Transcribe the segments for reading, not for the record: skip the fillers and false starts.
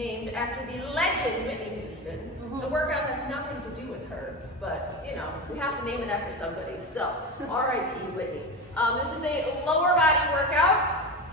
named after the legend Whitney Houston. The workout has nothing to do with her, but you know, we have to name it after somebody, so R.I.P. Whitney. This is a lower body workout.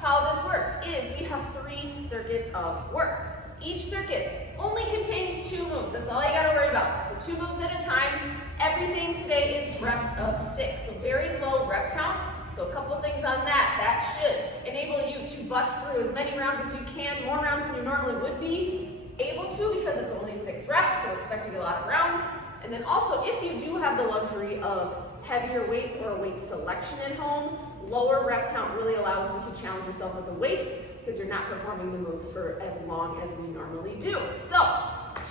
How this works is we have 3 circuits of work. Each circuit only contains 2 moves. That's all you gotta worry about. So 2 moves at a time. Everything today is reps of 6, so very low rep count. So a couple of things on that. That should enable you to bust through as many rounds as you can, more rounds than you normally would be able to because it's only 6 reps, so expecting a lot of rounds. And then also, if you do have the luxury of heavier weights or a weight selection at home, lower rep count really allows you to challenge yourself with the weights because you're not performing the moves for as long as we normally do. So,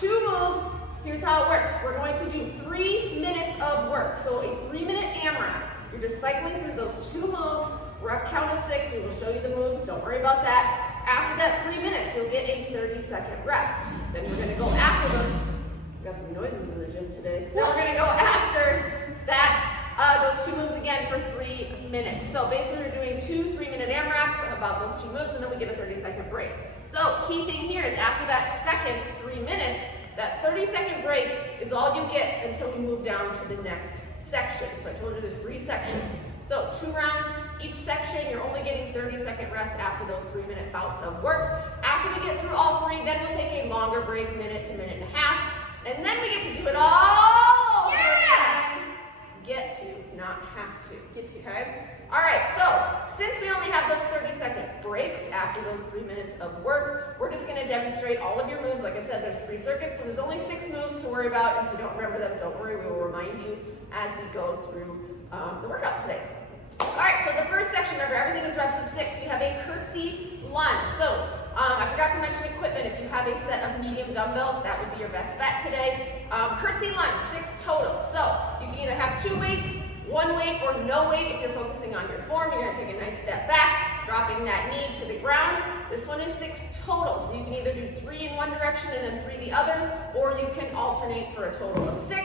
2 moves, here's how it works. We're going to do 3 minutes of work. So a 3-minute AMRAP. You're just cycling through those 2 moves, rep count of 6, we will show you the moves, don't worry about that. After that 3 minutes, you'll get a 30-second rest. Then we're gonna go after those, we got some noises in the gym today. Then we're gonna go after that, those 2 moves again for 3 minutes. So basically we're doing 2 3-minute AMRAPs about those 2 moves and then we get a 30-second break. So key thing here is after that second 3 minutes, that 30-second break is all you get until we move down to the next section. So I told you there's 3 sections. So 2 rounds each section, you're only getting 30-second rest after those 3-minute bouts of work. After we get through all 3, then we'll take a longer break, minute to minute and a half. And then we get to do it all over again. Get to, not have to. Get to, okay? All right, so since we only have those 30-second breaks after those 3 minutes of work, we're just gonna demonstrate all of your moves. Like I said, there's 3 circuits, so there's only 6 moves to worry about. If you don't remember them, don't worry, we will remind you as we go through the workout today. All right, so the first section, remember everything is reps of 6. We have a curtsy lunge. So I forgot to mention equipment. If you have a set of medium dumbbells, that would be your best bet today. Curtsy lunge, 6 total. So you can either have 2 weights, 1 weight, or no weight. If you're focusing on your form, you're gonna take a nice step back, dropping that knee to the ground. This one is 6 total. So you can either do 3 in one direction and then 3 the other, or you can alternate for a total of 6.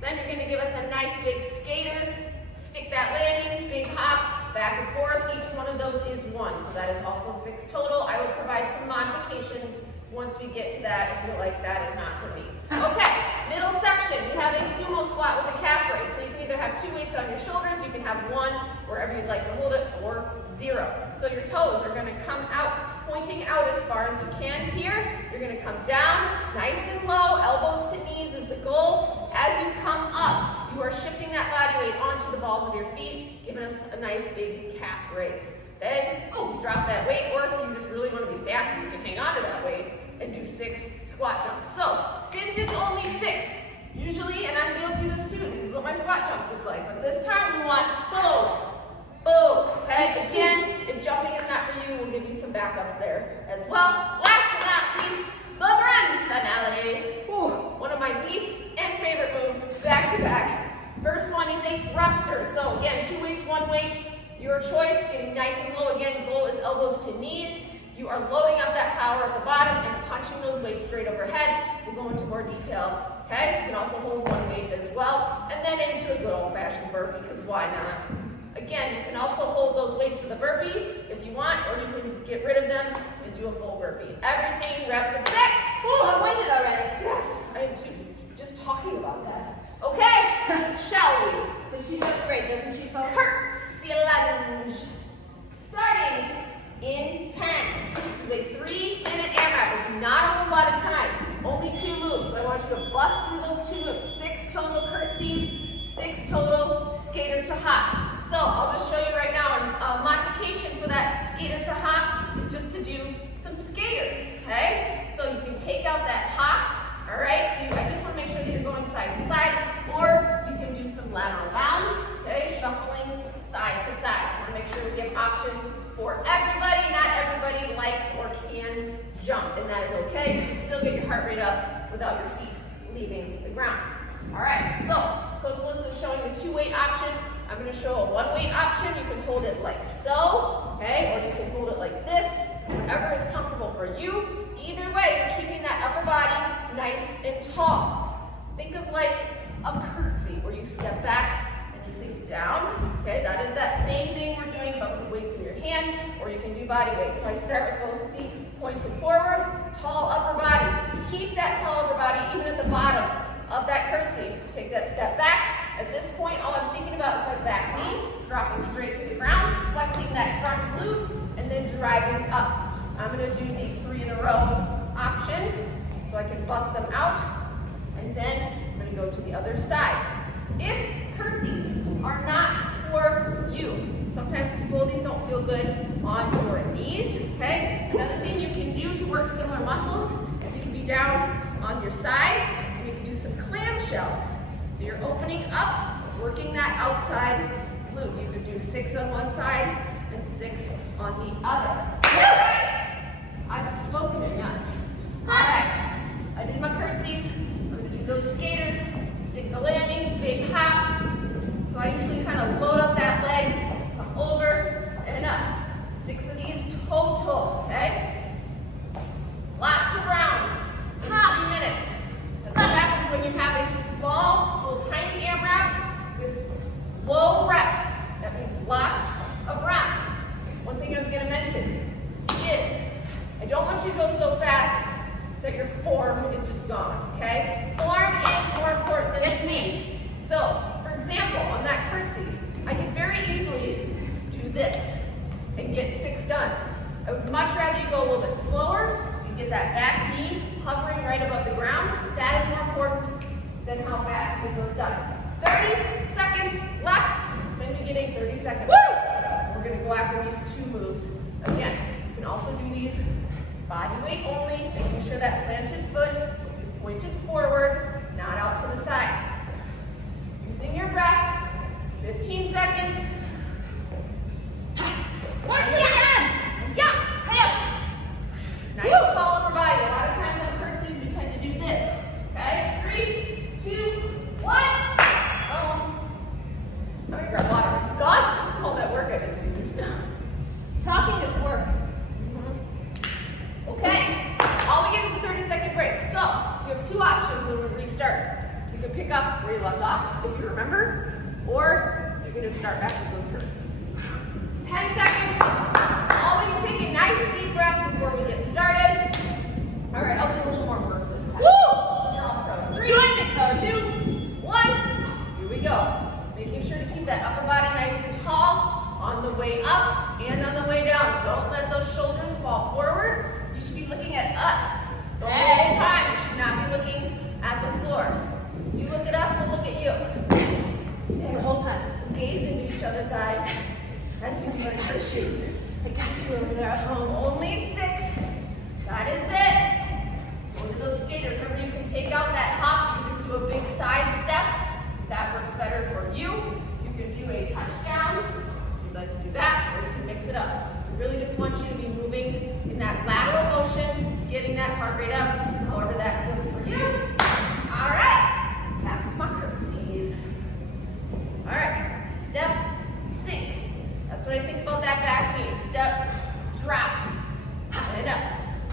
Then you're gonna give us a nice big skater, stick that landing, big hop, back and forth. Each one of those is 1, so that is also 6 total. I will provide some modifications once we get to that if you're like, that is not for me. Okay, middle section, we have a sumo squat with a calf raise. So you can either have 2 weights on your shoulders, you can have 1 wherever you'd like to hold it, or 0. So your toes are gonna come out, pointing out as far as you can here. You're gonna come down, nice and low, elbows to knees is the goal. As you come up, you are shifting that body weight onto the balls of your feet, giving us a nice big calf raise. Then, you drop that weight, or if you just really want to be sassy, you can hang on to that weight and do 6 squat jumps. So, since it's only 6, usually, and I'm guilty of this too, this is what my squat jumps look like, but this time we want boom, boom. Okay, again, if jumping is not for you, we'll give you some backups there as well. Last but not least, the grand finale. One of my least and favorite moves, back to back. First one is a thruster. So again, 2 weights, 1 weight, your choice, getting nice and low. Again, goal is elbows to knees. You are loading up that power at the bottom and punching those weights straight overhead. We'll go into more detail, okay? You can also hold 1 weight as well. And then into a good old-fashioned burpee, because why not? Again, you can also hold those weights for the burpee if you want, or you can get rid of them and do a full burpee. Everything reps of 6. Ooh, I'm winded already. Yes, I am too. Just talking about that. Okay, shall we? But she does great, doesn't she, folks? Curtsy lunge. Starting in 10. This is a 3-minute AMRAP with not a whole lot of time. Only 2 moves. So I want you to bust through those 2 moves. 6 total curtsies, 6 total skater to hop. So I'll just show you right now a modification for that skater to hop is just to do some skaters, okay? So you can take out that hop, all right? So I just want to make sure that you're going side to side, or you can do some lateral bounds, okay? Shuffling side to side. I want to make sure we give options for everybody. Not everybody likes or can jump, and that is okay. You can still get your heart rate up without your feet leaving the ground. All right, so Coach Melissa is showing the 2-weight option. I'm going to show a 1-weight option. You can hold it like so, okay, or you can hold it like this, whatever is comfortable for you. Either way, you're keeping that upper body nice and tall. Think of like a curtsy where you step back and sink down, okay? That is that same thing we're doing, but with weights in your hand, or you can do body weight. So I start with both feet pointed forward, tall upper body. that curtsy. Take that step back. At this point, all I'm thinking about is my back knee, dropping straight to the ground, flexing that front glute, and then driving up. I'm gonna do the 3 in a row option, so I can bust them out, and then I'm gonna go to the other side. If curtsies are not for you, sometimes people, these don't feel good on your knees, okay? Another thing you can do to work similar muscles is you can be down on your side, and you can do some clamshells. So you're opening up, working that outside glute. You could do 6 on one side and 6 on the other. All right. I've spoken enough. All right. I did my curtsies. I'm gonna do those skaters, stick the landing, big hop. So I usually kind of load up that leg, come over and up. 6 of these total, okay? Lots of rounds, 3 minutes. That's what happens when you have a small, little tiny AMRAP with low reps. That means lots of rounds. One thing I was gonna mention is, I don't want you to go so fast that your form is just gone, okay? Form is more important than speed. So, for example, on that curtsy, I could very easily do this and get 6 done. I would much rather you go a little bit slower and get that back knee hovering right above the ground. That is more important than how fast it goes done. 30 seconds left, then we get a 30-second. We're gonna go after these 2 moves. Again, you can also do these body weight only, making sure that planted foot is pointed forward, not out to the side. Using your breath, 15 seconds. Work to the end. Yeah. Hey. Nice tall upper body. A lot of times on curtsies, we tend to do this. Okay? 3, 2, 1. I'm gonna grab water. It's exhausting. All that work I didn't do just now. Talking is work. Okay, all we get is a 30-second break. So, you have 2 options when we restart. You can pick up where you left off, if you remember, or you can just start back with those curtsies. 10 seconds. Always take a nice deep breath before we get started. All right, I'll do a little more work this time. Woo! You're all pros. 3, Join me, coach. 2, 1. Here we go. Making sure to keep that upper body nice and tall on the way up and on the way down. Don't let those shoulders fall forward. You should be looking at us the whole time. You should not be looking at the floor. You look at us, we'll look at you. The whole time. Gaze into each other's eyes as we do our crunches. I got you over there at home. Only 6. That is it. Go to those skaters. Remember, you can take out that hop. You can just do a big side step. If that works better for you. You can do a touchdown. If you'd like to do that, or you can mix it up. We really just want you to be moving in that lateral motion, getting that heart rate up, however that feels for you. All right, back to my curtsies. All right, step, sink. That's what I think about that back knee. Step, drop, and up.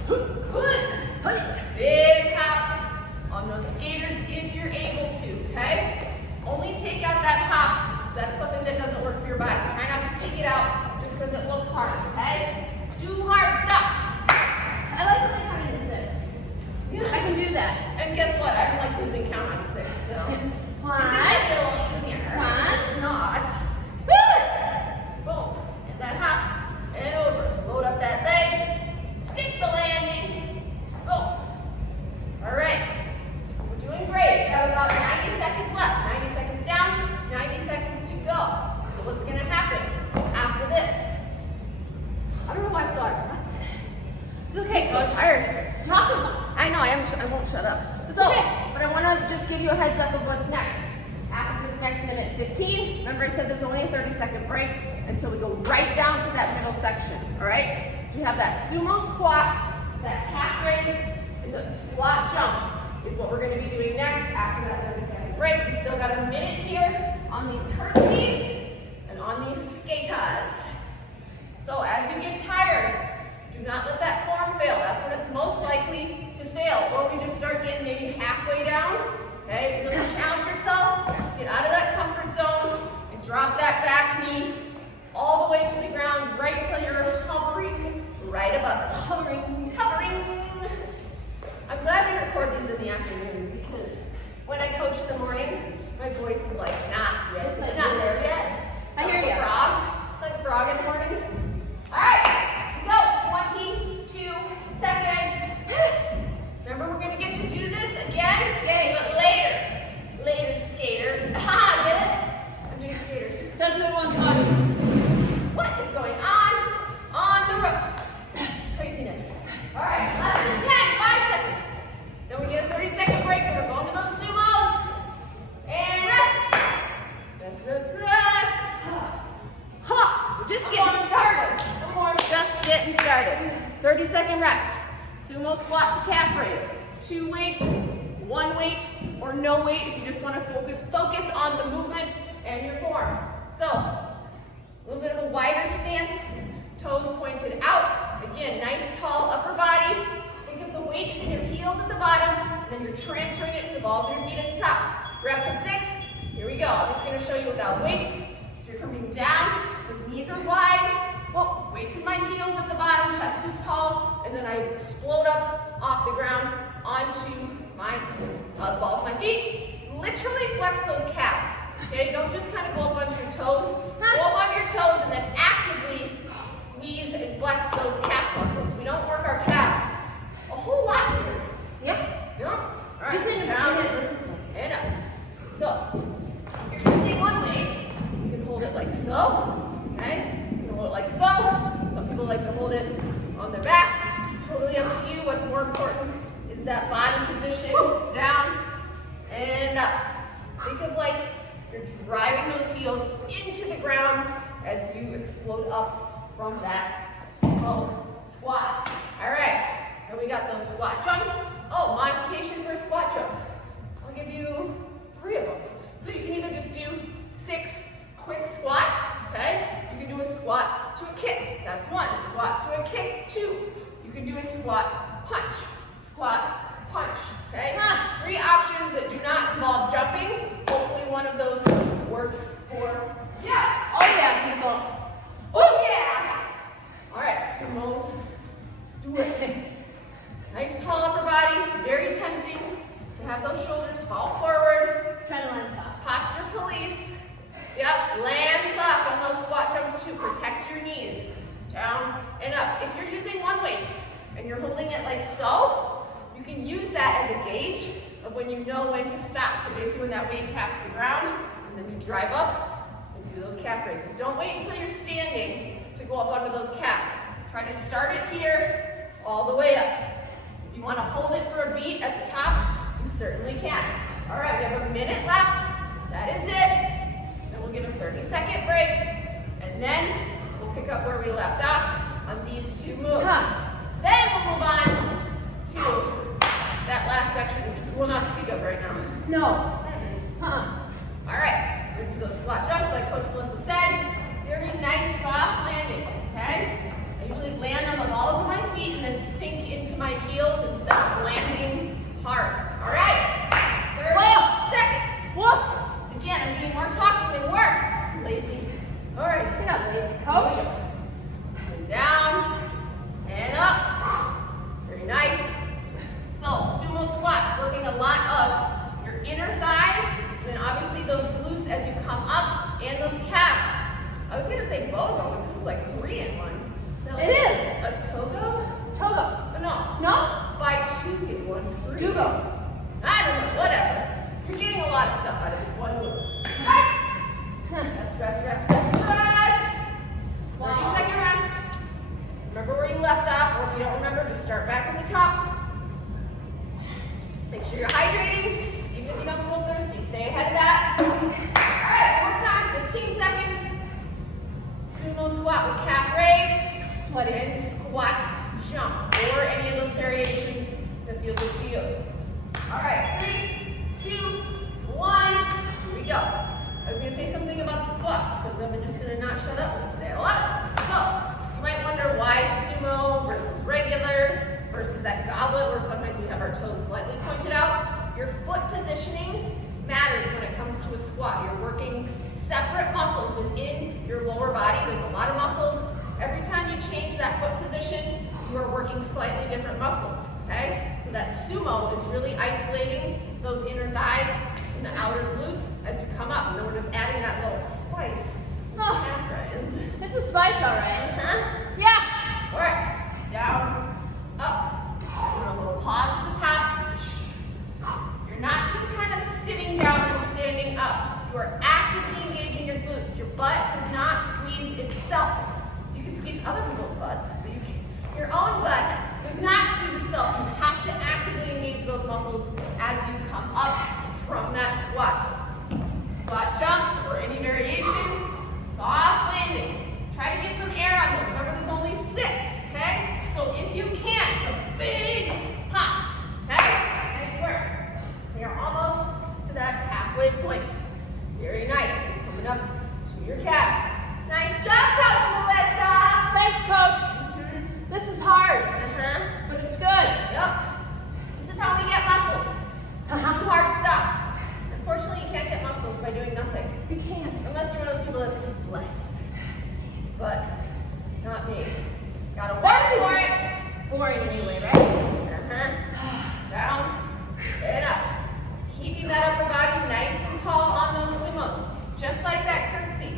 Good. Big hops on those skaters if you're able to, okay? Only take out that hop if that's something that doesn't work for your body. Try not to take it out just because it looks hard, okay? Do hard stuff. I like really having a 6. Yeah. I can do that. And guess what? I don't like losing count on 6, so. One. It might be a little easier. One. It's not. Boom. And that hop. And over. Load up that leg. Stick the landing. Boom. All right. We're doing great. We have about 90 seconds left. 90 seconds down, 90 seconds to go. So what's going to happen after this? I don't know why I'm so out of breath today. It's okay, I'm coach. so tired. Talk about. I know, I won't shut up. So, but I want to just give you a heads up of what's next. After this next minute 15, remember I said there's only a 30-second break until we go right down to that middle section, all right? So we have that sumo squat, that calf raise, and the squat jump is what we're going to be doing next after that 30-second break. We still got a minute here on these curtsies and on these skaters. So as you get tired, do not let that form fail. That's when it's most likely to fail. Or we just start getting maybe halfway down. Okay, you'll just challenge yourself, get out of that comfort zone, and drop that back knee all the way to the ground, right until you're hovering right above it. Hovering. I'm glad we record these in the afternoons because when I coach in the morning, my voice is like not yet. It's like It's not there yet. I It's hear like a ya. frog. It's like a frog in the morning. All right, go. 22 seconds. Remember, we're gonna get to do this again, Yay. but later. Later, skater. Aha, get it? I'm doing skaters. That's the one caution. What is going on the roof? Craziness. All right, less than 10, 5 seconds. Then we get a 30-second break, then we're going to those sumos. And rest. Rest, rest, rest. Ha, we're just getting started. One more. Just getting started. 30-second rest. Sumo squat to calf raise. 2 weights, 1 weight, or no weight if you just want to focus on the movement and your form. So, a little bit of a wider stance, toes pointed out. Again, nice tall upper body. Think of the weight is in your heels at the bottom, and then you're transferring it to the balls of your feet at the top. Reps of 6. Here we go. I'm just going to show you without weights. So you're coming down, those knees are wide. Whoa, weights in my heels at the bottom, chest is tall, and then I explode up off the ground onto my balls of my feet. Literally flex those calves. Okay, don't just kind of go up on your toes. Go up on your toes and then actively squeeze and flex those calf muscles. We don't work our calves a whole lot here. Yeah. No? All right, Just in the down minute. and up. So, if you're using one weight, you can hold it like so. Okay? You can hold it like so. Some people like to hold it on their back. Totally up to you. What's more important is that bottom position, down and up. Think of like you're driving those heels into the ground as you explode up from that slow squat. All right, then we got those squat jumps. Oh, modification for a squat jump. I'll give you 3 of them. So you can either just do 6 quick squats, okay? You can do a squat to a kick. That's 1. Squat to a kick, 2. You can do a squat punch. Squat, punch, okay? 3 options that do not involve jumping. Hopefully one of those works for you. Oh yeah, people. Oh yeah! All right, sumos, let's do it. Nice tall upper body. It's very tempting to have those shoulders fall forward. Try to land soft. Posture police. Yep, land soft on those squat jumps too. Protect your knees. Down and up. If you're using one weight and you're holding it like so, you can use that as a gauge of when you know when to stop. So basically when that weight taps the ground, and then you drive up and do those calf raises. Don't wait until you're standing to go up onto those calves. Try to start it here, all the way up. If you want to hold it for a beat at the top, you certainly can. All right, we have a minute left. That is it. Then we'll get a 30-second break, and then we'll pick up where we left off on these 2 moves. Then we'll move on to that last section, which we will not speak of right now. No. All right, we're gonna do those squat jumps like Coach Melissa said. Very nice, soft landing, okay? I usually land on the balls of my feet and then sink into my heels instead of landing hard. All right, 30 seconds. Woof. Again, I'm doing more talking than work. Lazy. All right. You're not lazy, coach. And down and up. Very nice. So, sumo squats, working a lot of your inner thighs, and then obviously those glutes as you come up, and those calves. I was gonna say bogo, but this is like 3 in 1. So It is. a togo? Togo. Oh, no. No? Buy 2, get 1 free. Dugo. I don't know, whatever. You're getting a lot of stuff out of this one move. Rest, rest, rest, rest, rest. 30-second rest. Remember where you left off, or if you don't remember, just start back at the top. Make sure you're hydrating, even if you don't feel thirsty. Stay ahead of that. All right, one more time, 15 seconds. Sumo squat with calf raise. Sweaty. And squat jump, or any of those variations that feel good to you. All right, 3, 2, 1, here we go. I was gonna say something about the squats, because I've been just in a not shut up mood today. I love it. So, you might wonder why sumo versus regular versus that goblet where sometimes we have our toes slightly pointed out. Your foot positioning matters when it comes to a squat. You're working separate muscles within your lower body. There's a lot of muscles. Every time you change that foot position, you are working slightly different muscles, okay? So that sumo is really isolating those inner thighs and the outer glutes as you come up. And then we're just adding that little spice. Oh, Calf rise. this is spice, all right. Huh? Yeah. All right, down, up. And a little pause at the top. You're not just kind of sitting down and standing up. You are actively engaging your glutes. Your butt does not squeeze itself. You can squeeze other people's butts, but your own butt does not squeeze itself. You have to actively engage those muscles as you come up from that squat. Squat jumps or any variation. Soft landing. Try to get some air on those. Remember, there's only 6, okay? So if you can, some big hops, okay? Nice work. We are almost to that halfway point. Very nice. Coming up to your calves. Nice job, Coach Melissa. Thanks, Coach. This is hard, but it's good. Yep. This is how we get muscles. Do hard stuff. Unfortunately, you can't get muscles by doing nothing. You can't. Unless you're one of those people that's just blessed. But not me. Gotta work That for would it. be boring anyway, right? Down and up. Keeping that upper body nice and tall on those sumos. Just like that curtsy.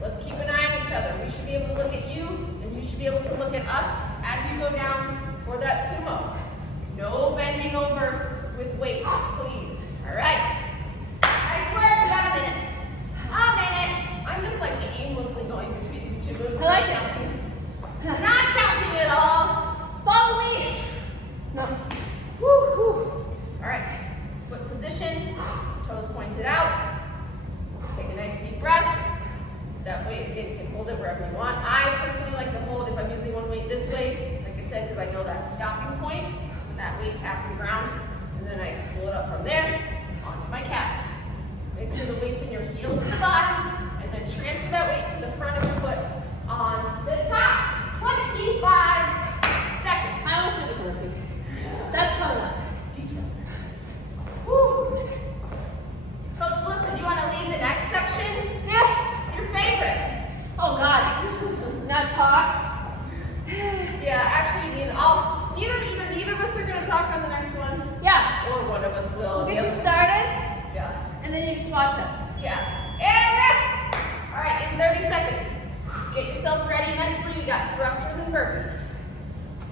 Let's keep an eye on each other. We should be able to look at you, and you should be able to look at us as you go down for that sumo. No bending over with weights, please. All right. I swear it's about a minute. A minute. I'm just like aimlessly going between these two moves. I like not it. counting. Not counting at all. Follow me. No. Woo, woo. All right. Foot position. Toes pointed out. Take a nice deep breath. That weight, again, you can hold it wherever you want. I personally like to hold, if I'm using one weight this way, like I said, because I know that stopping point, when that weight taps the ground, and then I explode up from there onto my calves. Make sure the weight's in your heels at the bottom, and then transfer that weight to the front of your foot on the top. 25 seconds. I almost did a burpee. That's coming up. Details. Woo. Coach Melissa, do you want to lead the next section? Yeah. It's your favorite. Oh, God. Now talk. Yeah, actually, neither of us are going to talk on the next one. Yeah. Or one of us will. We'll get Yep. you started, Yeah. and then you just watch us. Yeah. And rest. All right, in 30 seconds. Let's get yourself ready mentally. We got thrusters and burpees.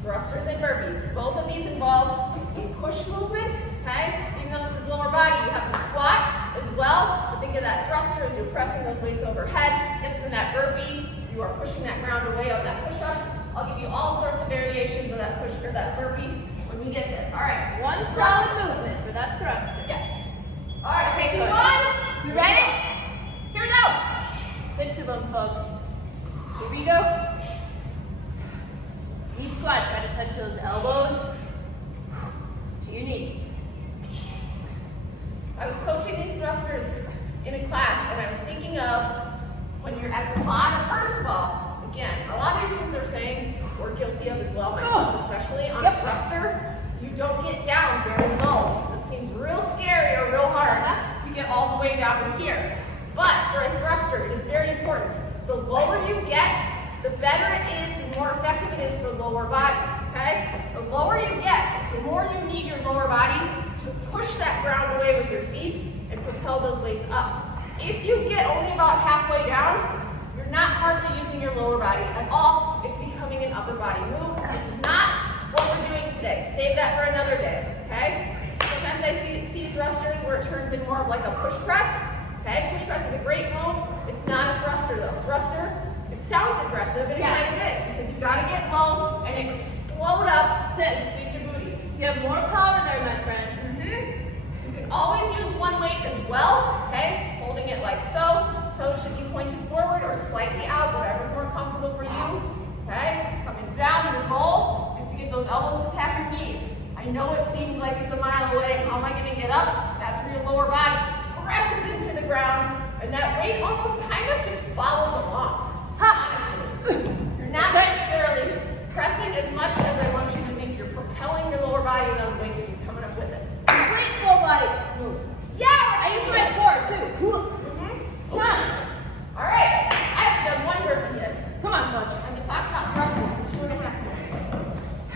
Thrusters and burpees. Both of these involve a push movement, okay? Even though this is lower body, you have the squat as well. But think of that thruster as you're pressing those weights overhead. And that burpee, you are pushing that ground away on that push-up. I'll give you all sorts of variations of that push or that burpee when we get there. All right. One solid movement for that thruster. Yes. All right. Okay, Coach. Coach. You ready? Here we go. 6 of them, folks. Here we go. Deep squat. Try to touch those elbows to your knees. I was coaching these thrusters in a class, and I was thinking of when you're at the bottom. First of all, again, a lot of these things they're saying we're guilty of as well, myself especially. On a thruster, you don't get down very low because it seems real scary or real hard to get all the way down to here. But for a thruster, it is very important. The lower you get, the better it is, the more effective it is for lower body. Okay? The lower you get, the more you need your lower body to push that ground away with your feet and propel those weights up. If you get only about halfway down, you're not hardly using your lower body at all. It's becoming an upper body move, which is not what we're doing today. Save that for another day, okay? Sometimes I see thrusters where it turns in more of like a push press. Okay, push press is a great move. It's not a thruster though. Thruster, it sounds aggressive, and it kind of is because you've got to get low and explode up and squeeze your booty. You have more power there, my friends. You can always use one weight as well, okay? Holding it like so. Toes should be pointed forward or slightly out, whatever's more comfortable for you, okay? Coming down, your goal is to get those elbows to tap your knees. I know it seems like it's a mile away. How am I going to get up? That's where your lower body presses into the ground, and that weight almost kind of just follows along. Honestly, you're not necessarily pressing as much as I want you to think. You're propelling your lower body, and those weights are just coming up with it. Complete full body move. Yeah, I use my core too. All right, I haven't done one burpee yet. Come on, coach. I've been talking about thrusters for 2.5 minutes.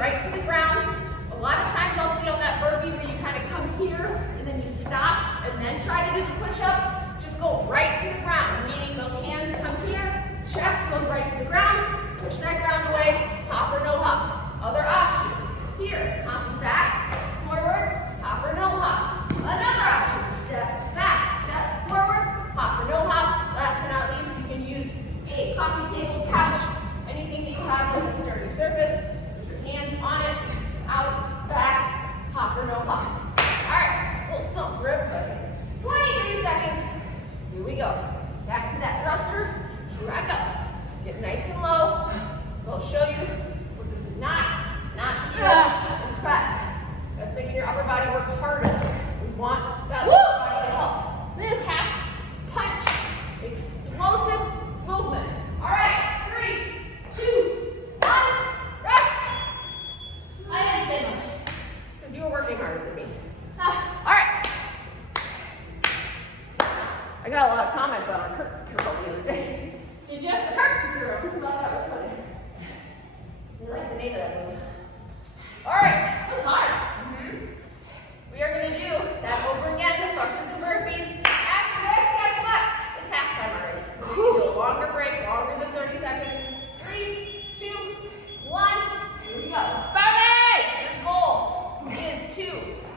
right to the ground. A lot of times I'll see on that burpee where you kind of come here and then you stop and then try to do the push-up. Just go right to the ground, meaning those hands come here, chest goes right to the ground, push that ground away, hop or no hop. Other options, here, hopping back, forward, hop or no hop. Another option, step back, step forward, hop or no hop. Last but not least, you can use a coffee table, couch, anything that you have that's a sturdy surface. Put your hands on it, out, back, hop or no hop. All right, a little something for everybody. 23 seconds. Here we go. Back to that thruster. Back up. Get nice and low. So I'll show you what this is not. It's not here and press. That's making your upper body work harder. We want that lower body to help. So this half punch, explosive movement. All right, 3, 2, 1, rest. I didn't say much. Because you were working harder than me. Ah. All right. I got a lot of comments on our Kurtz curl the other day. Did you? Kurtz curl. I thought that was funny. You like the name of that move. All right. That was hard. We are going to do that over again, the thrusters and burpees. After this, guess what? It's halftime already. We're going to do a longer break, longer than 30 seconds. 3, 2, 1. Here we go. Burpees! Your goal is to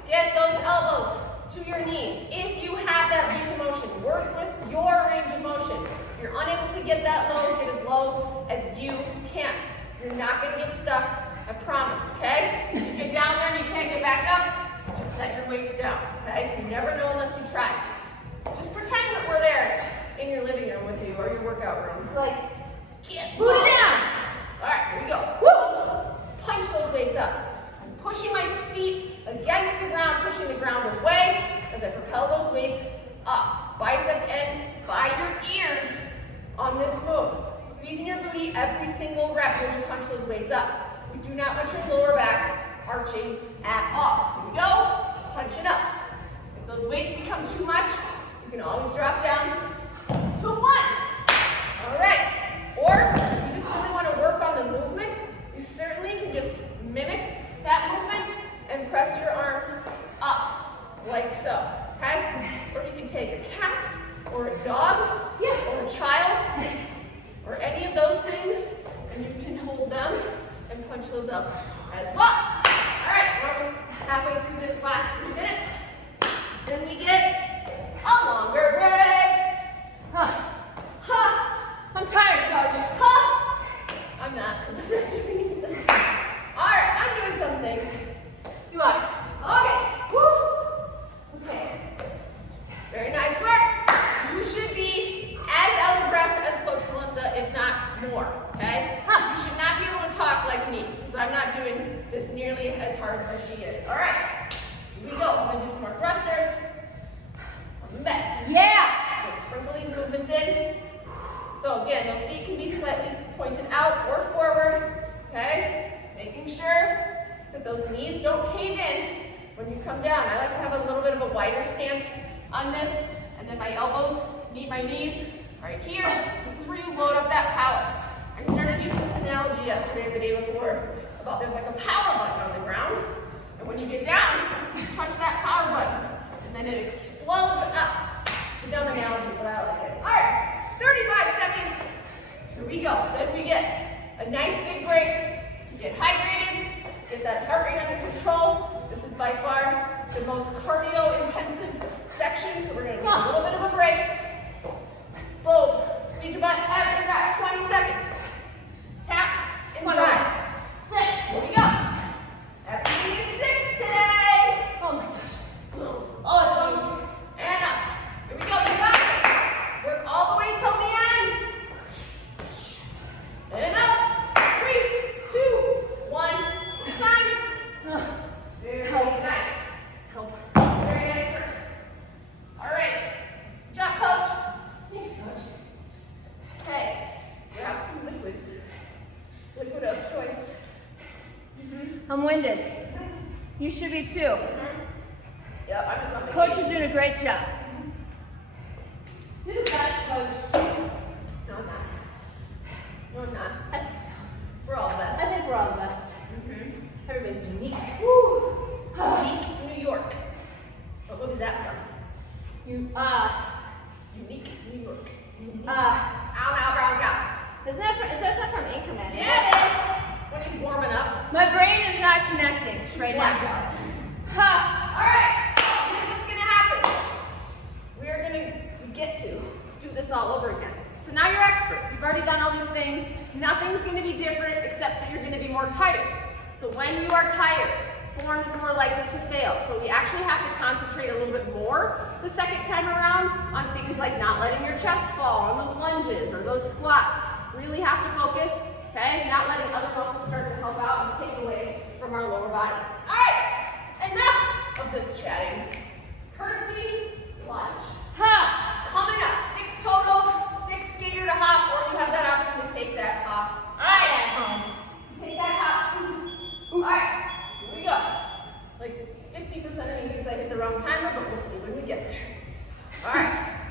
get those elbows to your knees. If you have that range of motion, work with your range of motion. If you're unable to get that low, get as low as you can. You're not going to get stuck, I promise, okay? If you get down there and you can't get back up, just set your weights down, okay? You never know unless you try. Just pretend that we're there in your living room with you or your workout room. Like, get Put it down! All right, here we go. Woo! Punch those weights up. I'm pushing my feet against the ground, pushing the ground away as I propel those weights up. Biceps end by your ears on this move. Squeezing your booty every single rep when you punch those weights up. We do not want your lower back arching at all. Here we go, punching up. If those weights become too much, you can always drop down to 1. All right, or if you just really want to work on the movement, you certainly can just mimic that movement and press your arms up like so, okay? Or you can take a cat or a dog or a child or any of those things, and you can hold them and punch those up as well. All right, we're almost halfway through this last 3 minutes. Then we get a longer break. I'm tired, coach. I'm not, because I'm not doing anything. All right, I'm doing some things. You are. Okay. Woo. Okay. Very nice work. You should be as out of breath as Coach Melissa, if not more, okay? You should not be able to talk like me, because I'm not doing this nearly as hard as she is. All right, here we go. I'm going to do some more thrusters. Welcome back. Yeah! Let's sprinkle these movements in. So again, those feet can be slightly pointed out or forward, okay? Making sure that those knees don't cave in when you come down. I like to have a little bit of a wider stance on this, and then my elbows meet my knees right here. This is where you load up that power. I started using this analogy yesterday or the day before about there's like a power button on the ground, and when you get down, you touch that power button, and then it explodes up. It's a dumb analogy, but I like it. All right, 35 seconds. Here we go. Then we get a nice big break to get hydrated, get that heart rate under control. This is by far the most cardio-intensive section, so we're going to need a little bit of a break. Boom. Squeeze your butt every rep. 20 seconds. Tap and drive. 6. Here we go. Everybody is 6 today. Oh my gosh. Boom. Oh, jeez. And up. Here we go. You got this. Work all the way till the end. And up. 3, 2, 1. Time. Very nice. Very nice work. All right. Good job, coach. Thanks, coach. Okay. Grab some liquids. Liquid of choice. I'm winded. You should be too. Yep, I'm just on Coach is doing a great job. You're the best, Coach. No, I'm not. No, I'm not. I think so. We're all the best. I think we're all the best. right One. now. Ha! All right, so here's what's gonna happen. We get to do this all over again. So now you're experts. You've already done all these things. Nothing's gonna be different except that you're gonna be more tired. So when you are tired, form is more likely to fail. So we actually have to concentrate a little bit more the second time around on things like not letting your chest fall on those lunges or those squats. Really have to focus, okay? Not letting other muscles start to help out and take away from our lower body. All right, enough of this chatting. Curtsy, lunge. Ha! Coming up, 6 total, 6 skater to hop, or you have that option to take that hop. All right, at home. Take that hop. All right, here we go. Like 50% of me thinks I hit the wrong timer, but we'll see when we get there. All right,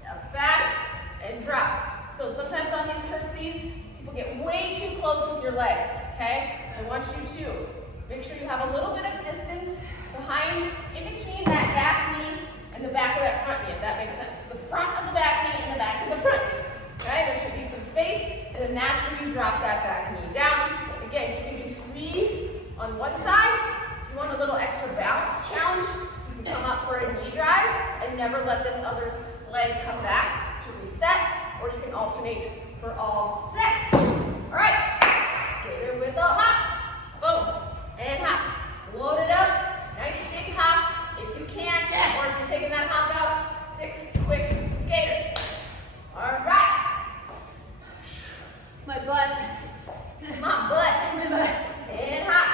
step back and drop. So sometimes on these curtsies, people get way too close with your legs, okay? I want you to make sure you have a little bit of distance behind, in between that back knee and the back of that front knee, if that makes sense. The front of the back knee and the back of the front knee, okay? There should be some space, and then that's when you drop that back knee down. Again, you can do 3 on one side. If you want a little extra balance challenge, you can come up for a knee drive and never let this other leg come back to reset, or you can alternate for all 6. All right, skater with a hop. Boom, and hop. Load it up, nice big hop if you can, or if you're taking that hop out, 6 quick skaters. All right. My butt. My butt. And hop.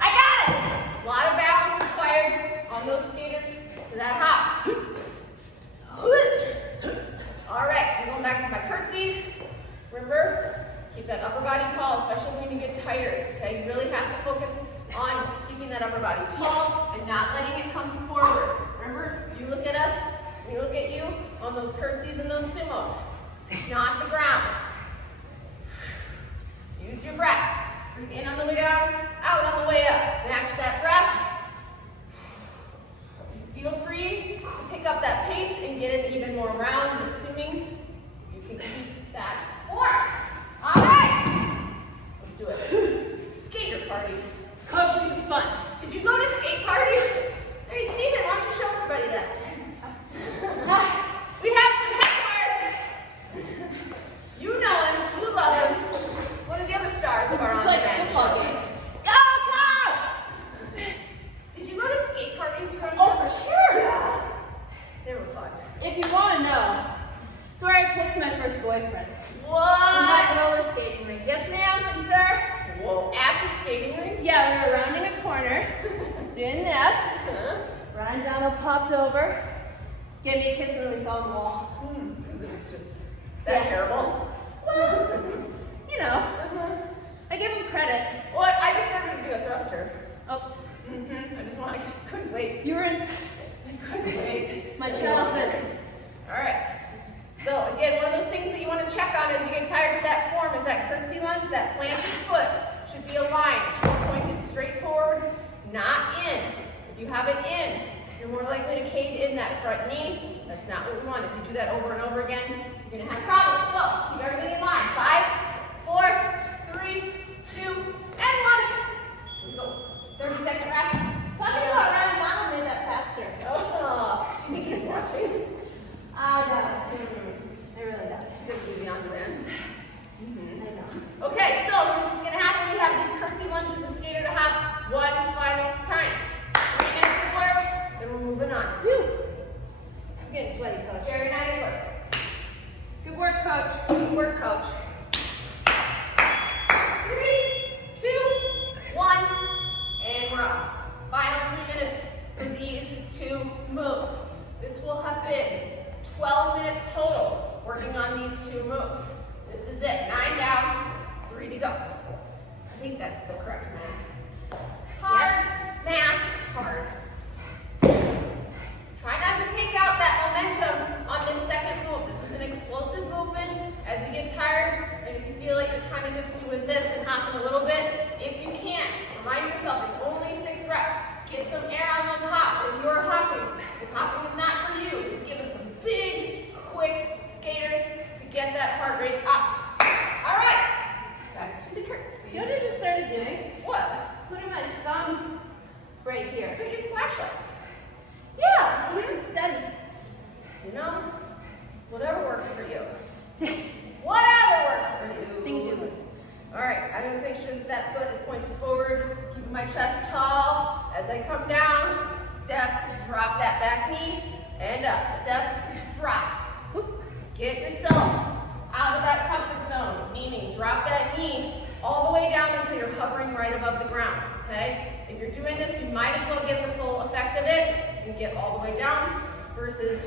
I got it! A lot of balance required on those skaters to that hop. All right, we're going back to my curtsies. Remember, keep that upper body tall, especially when you get tired. Okay, you really have to focus on keeping that upper body tall and not letting it come forward. Remember, you look at us, we look at you on those curtsies and those sumos, not the ground. Use your breath. Breathe in on the way down, out on the way up. Match that breath. Feel free to pick up that pace and get in even more rounds, assuming you can keep that form. All right, let's do it. Skater party. Coach, this is fun. Did you go to skate parties? Hey, Steven, why don't you show everybody that? We have some hecklers. You know him, you love him. One of the other stars This of our is On like Demand a football show. game. Go, coach! Did you go to skate parties growing Oh, up? for sure. Yeah. They were fun. If you want to know, it's where I kissed my first boyfriend. It was What? at roller skating rink. Yes, ma'am, sir. Whoa. At the skating rink? Yeah, we were rounding a corner, doing that. Huh? Ryan Donald popped over, gave me a kiss, and then we fell in the wall. Because it was just that terrible. Well, you know, I give him credit. Well, I just started to do a thruster. Oops. I just couldn't wait. You were in I couldn't wait. my childhood. All right. So again, one of those things that you want to check on as you get tired of that form is that curtsy lunge. That planted foot should be aligned. It should be pointed straight forward, not in. If you have it in, you're more likely to cave in that front knee. That's not what we want. If you do that over and over again, you're going to have problems. So keep everything in line. 5, 4, 3, 2, and 1. Here we go. 30-second rest. Talking about Ryan Donald made that faster. Oh, do you think he's watching? I got it. I really got it. Good to be on demand. I know. Okay, so here's what's going to happen. We have these curtsy lunges and skater to hop one final time. 3 minutes of work, then we're moving on. Whew. I'm getting sweaty, coach. Very nice work. Good work, coach. Good work, coach. 3, 2, 1, and we're off. Final 3 minutes for these 2 moves. This will have been 12 minutes total working on these 2 moves. This is it. 9 down, 3 to go. I think that's the correct math. Hard math, hard. Try not to take out that momentum on this second move. This is an explosive movement. As you get tired, and if you feel like you're kind of just doing this and hopping a little bit, if you can, remind yourself it's only 6 reps. Get some air on those hops. If you're hopping, if hopping is not for you, just give us some big, quick skaters to get that heart rate up. All right, back to the curtsy. You know what I just started doing? What? Putting my thumb my chest tall. As I come down, step, drop that back knee, and up. Step, drop. Whoop. Get yourself out of that comfort zone, meaning drop that knee all the way down until you're hovering right above the ground, okay? If you're doing this, you might as well get the full effect of it and get all the way down versus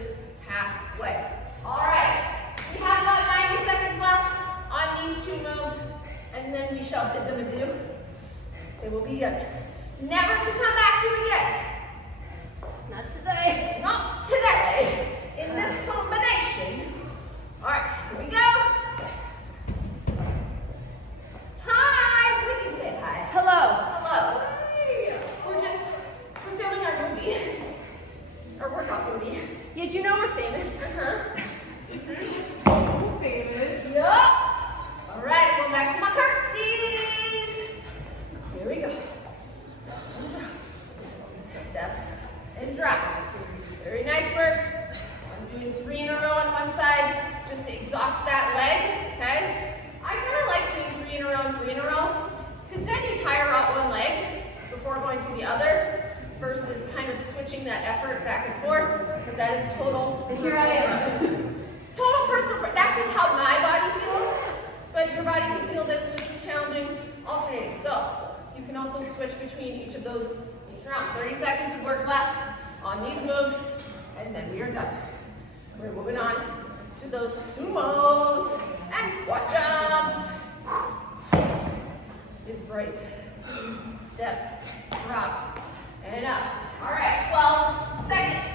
halfway. All right, we have about 90 seconds left on these two moves, and then we shall bid them adieu. They will be never to come back to again. Not today. Not today, in this combination. All right, here we go. Hi, we can say hi. Hello. Hello. We're filming our movie. Our workout movie. Did you know we're famous? So famous. Yup. All right, going back to my curtsies. Here we go. Step and drop. Very nice work. I'm doing 3 in a row on one side just to exhaust that leg, okay? I kind of like doing 3 in a row and 3 in a row because then you tire out one leg before going to the other versus kind of switching that effort back and forth. But that is total personal preference. It's total personal preference. That's just how my body feels, but your body can feel that it's just as challenging alternating. So you can also switch between each of those each round. 30 seconds of work left on these moves, and then we are done. We're moving on to those sumos and squat jumps. Is bright. Step, drop, and up. All right, 12 seconds.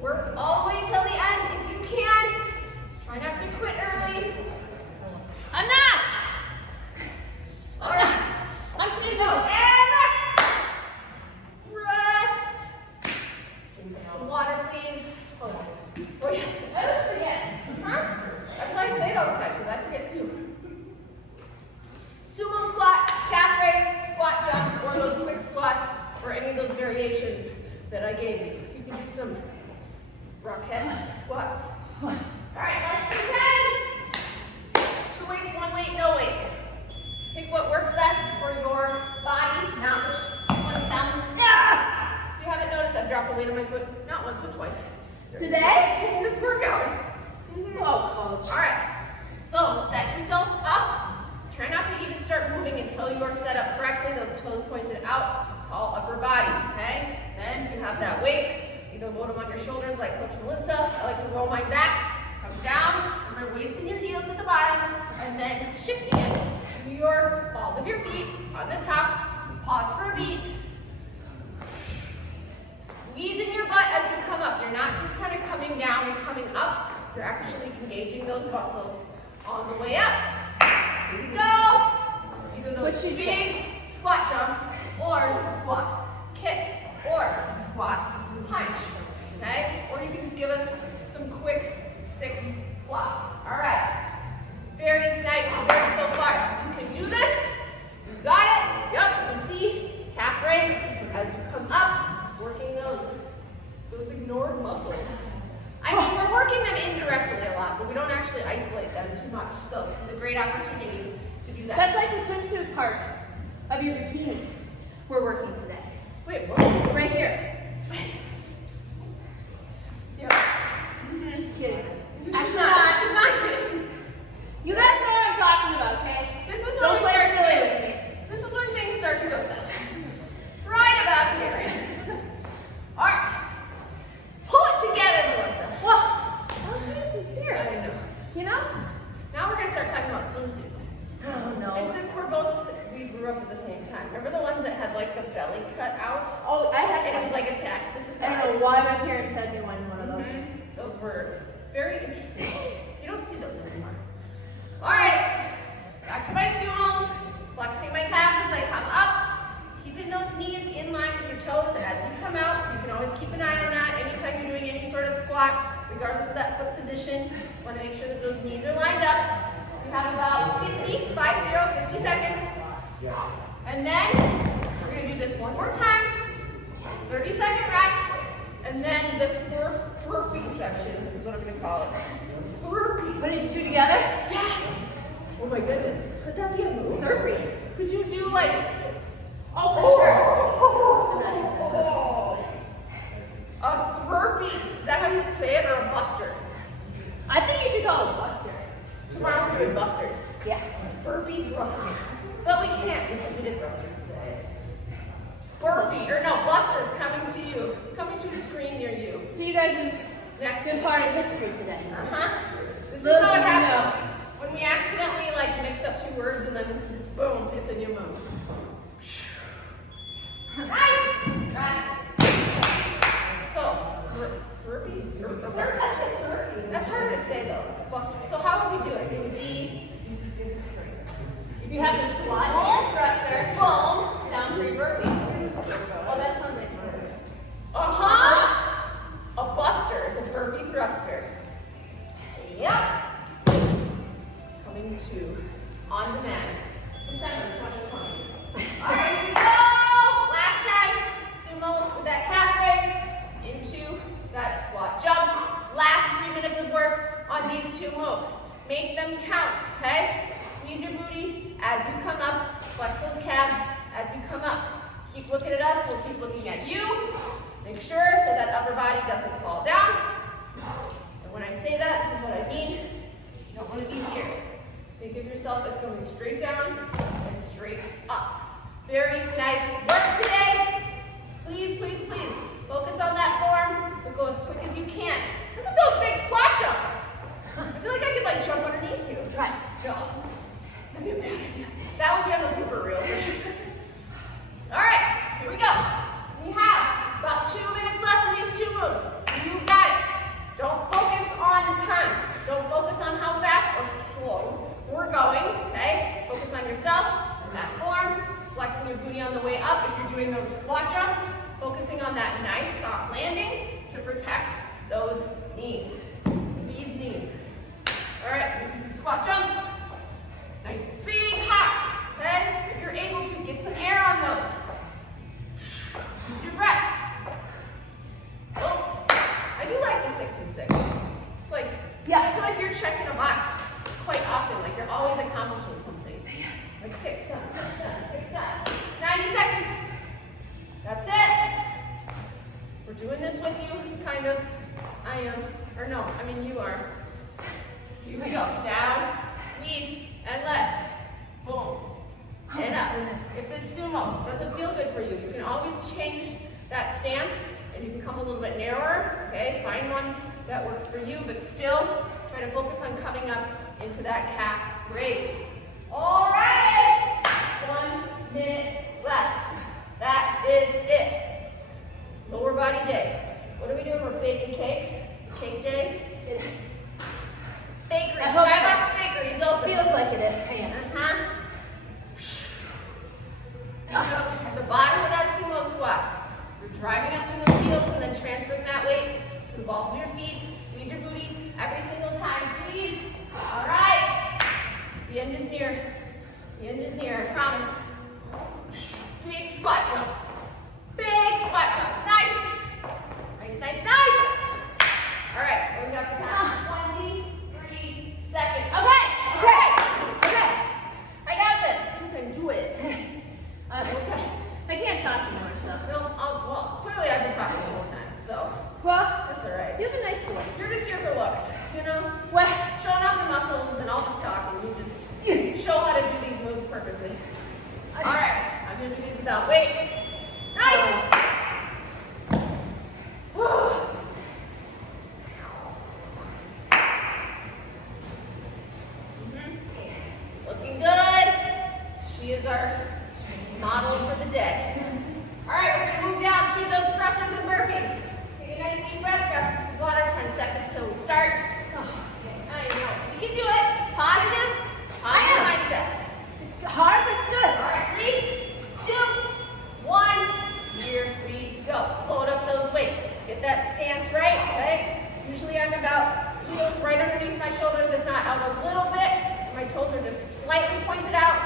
Work all the way till the end if you can. Try not to quit early. I'm not. All right. I'm just gonna Go do and rest. Rest. Drink some water, please. Hold on. Oh, yeah. I always forget. Huh? That's why I say it all the time, because I forget too. Sumo squat, calf raise, squat jumps, or those quick squats, or any of those variations that I gave you. You can do some rocket squats. All right, let's do 10. 2 weights, 1 weight, no weight. Pick what works best for your body, not which one sounds. If you haven't noticed, I've dropped a weight on my foot not once, but twice. Today? In this workout. Oh, coach. All right, so set yourself up. Try not to even start moving until you are set up correctly, those toes pointed out, tall upper body, okay? Then you have that weight, either load them on your shoulders like Coach Melissa. I like to roll mine back, come down, remember weights in your heels at the bottom, and then shifting it to your balls of your feet on the top. Pause for a beat. Squeezing your butt as you come up. You're not just kind of coming down and coming up. You're actually engaging those muscles on the way up. Here we go. Either those What'd she big squat jumps or squat kick or squat punch. Okay? Or you can just give us some quick 6 squats. All right. Very nice work so far. You can do this. You got it. Yep. You can see calf raise as you come up, working those ignored muscles. I mean, we're working them indirectly a lot, but we don't actually isolate them too much. So this is a great opportunity to do that. That's like the swimsuit part of your bikini we're working today. Wait, what? Right here. Yeah. Just kidding. She's Actually, not. She's not kidding. You guys know what I'm talking about, okay? This is when Don't we play start to silly get- with me. This is when things start to go south. Right about here. All right. Pull it together, Melissa. Well, that was kind of sincere. I know. You know? Now we're gonna start talking about swimsuits. Oh, no. And since we grew up at the same time, remember the ones that had like the belly cut out? Oh, I had And it one. was like attached to the I sides? don't know why my parents had me one of those. Those were very interesting. You don't see those anymore. All right, back to my sumos. Flexing my calves as I come up. Keeping those knees in line with your toes as you come out, so you can always keep an eye on that anytime you're doing any sort of squat, regardless of that foot position. You want to make sure that those knees are lined up. We have about 50 seconds. And then we're going to do this one more time. 30-second rest. And then the burpee section is what I'm going to call it. Burpees. Put it two together? Yes. Oh my goodness. Could that be a move? Burpee. Could you do like Oh, for sure. A burpee. Is that how you say it, or a buster? I think you should call it Buster. Tomorrow we're doing busters. Yeah. Burpee thruster. But we can't because we did thrusters today. Burpee, or no, busters coming to you. Coming to a screen near you. So you guys have Next been week. part of history today. This is Little how it did you happens. know. When we accidentally like mix up two words and then boom, it's a new move. Nice! Rest. So, burpee? That's harder to say though. Buster. So how would we do it? It would be You have to squat and thruster, boom, down for your burpee. Oh, that sounds like fun. a buster. It's a burpee thruster. Yep. Coming to on demand. December 2020. All right, here we go. Last time, sumo with that calf raise into that squat jump. Last 3 minutes of work on these two moves. Make them count, okay? Squeeze your booty as you come up. Flex those calves as you come up. Keep looking at us. We'll keep looking at you. Make sure that that upper body doesn't fall down. And when I say that, this is what I mean. You don't want to be here. Think of yourself as going straight down and straight up. Very nice work today. Please, please, please focus on that form, but go as quick as you can. Look at those big squat jumps. I feel like I could like jump underneath you. Try. No, that'd be a bad idea. That would be on the blooper reel for sure. All right, here we go. We have about 2 minutes left for these two moves. You got it. Don't focus on the time. Don't focus on how fast or slow we're going, okay? Focus on yourself and that form. Flexing your booty on the way up if you're doing those squat jumps. Focusing on that nice soft landing to protect those knees. These knees. All right, we're gonna do some squat jumps. Nice big hops, okay? If you're able to, get some air on those. Use your breath. Oh, I do like the 6 and 6. It's like, Yeah. I feel like you're checking a box quite often, like you're always accomplishing something. Like 6 done, 6 done, 6 done. 90 seconds. That's it. We're doing this with you, kind of. I am, or no, I mean you are. Here we go. Down, squeeze, and left. Boom. And up. If this sumo doesn't feel good for you, you can always change that stance and you can come a little bit narrower, okay? Find one that works for you, but still try to focus on coming up into that calf raise. All right. 1 minute left. That is it. Lower body day. What are we doing? We're baking cakes. It's cake day. Bakery. I hope so. Skybox Bakery is open. Feels like it is. Hannah. At the bottom of that sumo squat, you're driving up through the heels and then transferring that weight to the balls of your feet. Squeeze your booty every single time, please. All right. The end is near. The end is near, I promise. Big squat jumps. Big squat jumps. Nice. Nice, nice, nice. All right, what do we got for time? 23 seconds. Okay. I got this. You can do it. Okay. I can't talk anymore, so. No, well, clearly I've been talking the whole time, so Well, that's all right. you have a nice voice. You're just here for looks, you know? Well, Showing off your muscles and I'll just talk and you just show how to do these moves perfectly. All right, I'm gonna do these without weight. Nice! Looking good. She is our model for the day. All right, we're gonna move down to those thrusters and burpees. Take a nice deep breath, grab some water, 10 seconds till we start. Okay, I know. You can do it. Positive mindset. it's hard, but it's good. All right, 3, 2, 1. Here we go. Load up those weights. Get that stance right, okay? Usually I'm about heels right underneath my shoulders, if not out a little bit. My toes are just slightly pointed out.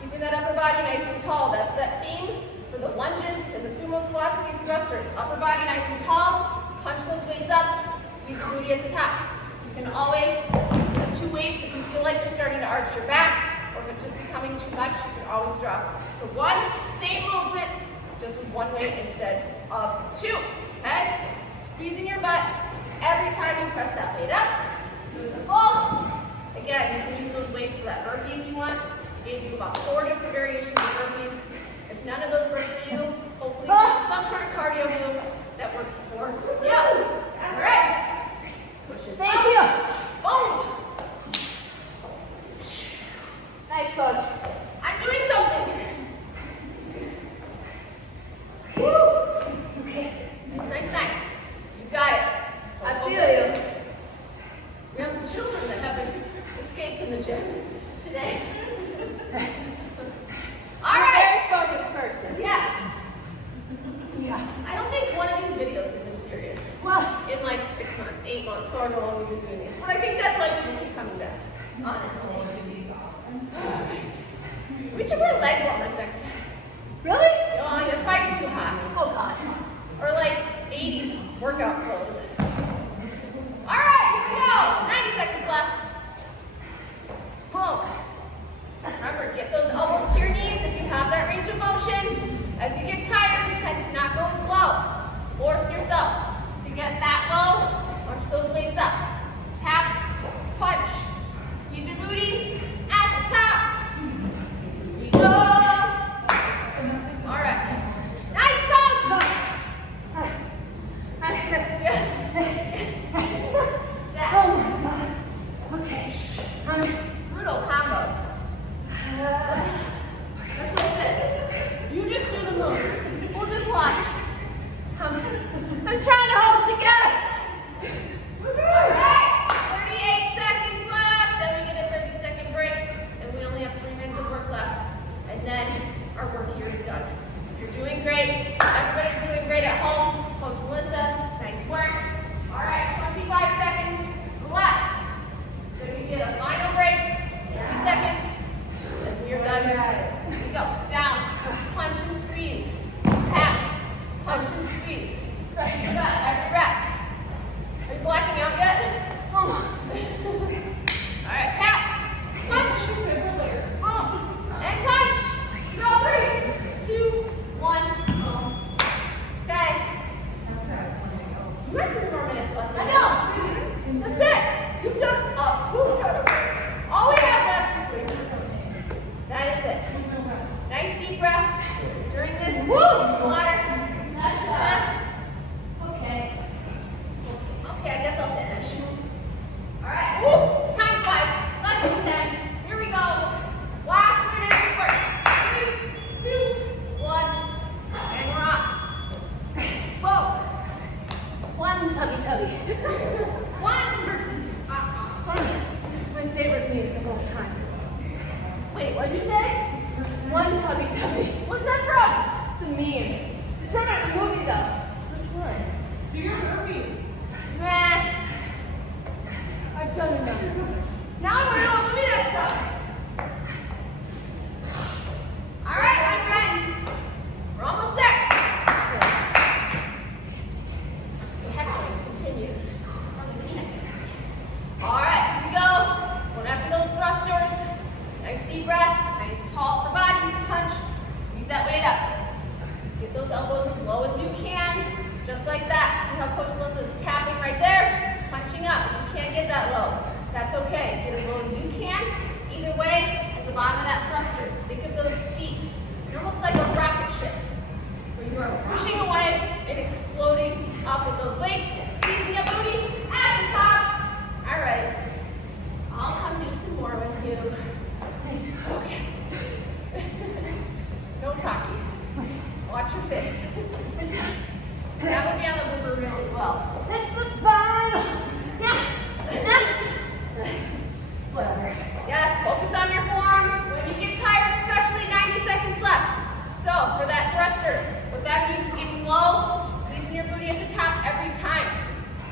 Keeping that upper body nice and tall. That's that theme for the lunges and the sumo squats and these thrusters. Upper body nice and tall. Punch those weights up. Squeeze your booty at the top. You can always put 2 weights if you feel like you're starting to arch your back, or if it's just becoming too much, you can always drop to 1. same movement, just with one weight instead of two. Okay? Squeezing your butt every time you press that weight up. Do the pull. Again, you can use those weights for that burpee if you want. I gave you about 4 different variations of burpees. If none of those work for you, hopefully you have some sort of cardio move that works for you. All right. Push it. Thank you. Boom. Nice, coach. I'm doing something. Woo. Okay. Nice. You got it. I feel you. We have some children that haven't escaped in the gym today. All right. Very focused person. Yes. Yeah. I don't think one of these videos has been serious. Well, In like 6 months, 8 months, however long we've been doing these. But I think that's why people keep coming back. Honestly. We should wear leg warmers next time. really? Oh, you're fighting too hot. Oh, God. Or like 80s workout clothes. All right, here we go. 90 seconds left. Boom. Remember, get those elbows to your knees if you have that range of motion. As you get tired, pretend to not go as low. Force yourself to get that low. Punch those weights up. Tap, punch. Squeeze your booty at the top. Go. All right. Nice, coach. Yeah. Oh, my God. Okay. Brutal combo. That's what I said. You just do the moves. We'll just watch. I'm trying to hold together. All right. 38 seconds left. Then we get a 30-second break, and we only have 3 minutes of work left. And then our work here is done. You're doing great. Everybody's doing great at home. Coach Melissa, nice work. All right, 25 seconds left. Then we get a final break. 30 seconds. And we're done. Here we go. Down. Punch and squeeze. Tap. Punch and squeeze. Stretch your butt every rep. Are you blacking out yet? All right, tap. Punch. Boom. And punch. Go. 3, 2, 1. Okay. You have 3 more minutes left. I know. That's it. You've done a boot ton of work. All we have left is 3 minutes. That is it. Nice deep breath during this water. Okay. Okay, I guess I'll finish. All right. Woo. Time flies. Less than 10. Here we go. Last 3 minutes of work. 3, 2, 1. And we're off. Whoa. One tubby. 1. Sorry. My favorite memes of all time. Wait, what'd you say? One tubby. What's that It's a meme. It's from a movie, though. Which one? Do your burpees. from? Nah. I've done enough. Now I want to know what movie that's from. All right, I'm ready. We're almost there. The heckling continues. All right, here we go. Going after those thrusters. Nice deep breath. Nice tall upper body. Punch. Squeeze that weight up. Get those elbows as low as you can. Just like that. See how Coach Melissa is tapping right there? Punching up. If you can't get that low, that's okay. Get as low as you can. Either way, at the bottom of that thruster, think of those feet. You're almost like a rocket ship, where you are pushing away and exploding up with those weights, squeezing your booty at the top. All right. I'll come do some more with you. Nice. Okay. No talking. Watch your face. That would be on the blooper reel as well. It's the final. Yeah. Whatever. Yes, focus on your form. When you get tired, especially 90 seconds left. So for that thruster, what that means is getting low, squeezing your booty at the top every time.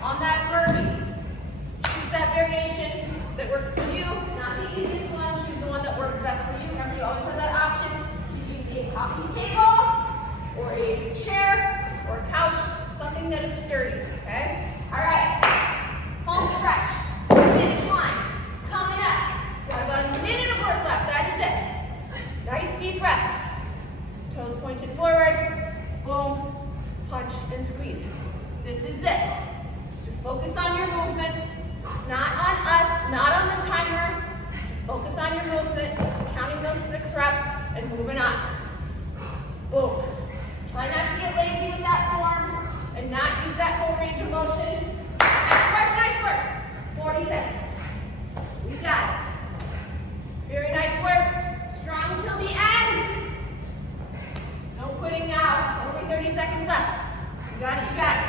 On that burpee, choose that variation that works for you, not the easiest one. Choose the one that works best for you. Remember, you always have that option to use a coffee table, or a chair, or a couch, something that is sturdy, okay? All right, home stretch, finish line, coming up. Got about a minute of work left, that is it. Nice deep breaths. Toes Toes pointed forward. Boom. Punch and squeeze. This is it. Just focus on your movement. Not on us, not on the timer. Just focus on your movement, counting those 6 reps, and moving on. Boom. Try not to get lazy with that form and not use that full range of motion. Nice work. 40 seconds. You got it. Very nice work. Strong till the end. No quitting now. Only 30 seconds left. You got it, you got it.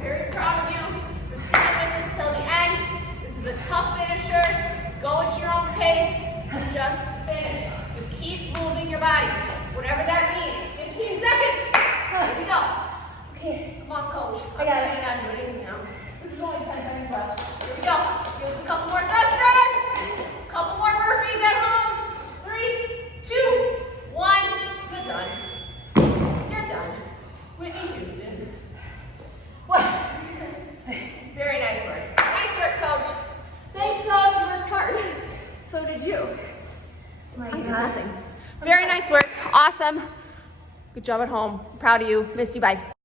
Very proud of you for sticking with this till the end. This is a tough finisher. Go at your own pace. Just finish. Just keep moving your body. Whatever that means. 15 seconds. Here we go. Okay. Come on, coach. I got it. I'm not doing anything now. This is only 10 seconds left. Here we go. Give us a couple more thrusters. Couple more burpees at home. 3, 2, 1. You're done. You're done. Whitney Houston. What? Very nice work. Nice work, coach. Thanks, coach. You worked hard. So did you. I did nothing. Very nice work. Awesome. Good job at home. Proud of you. Missed you. Bye.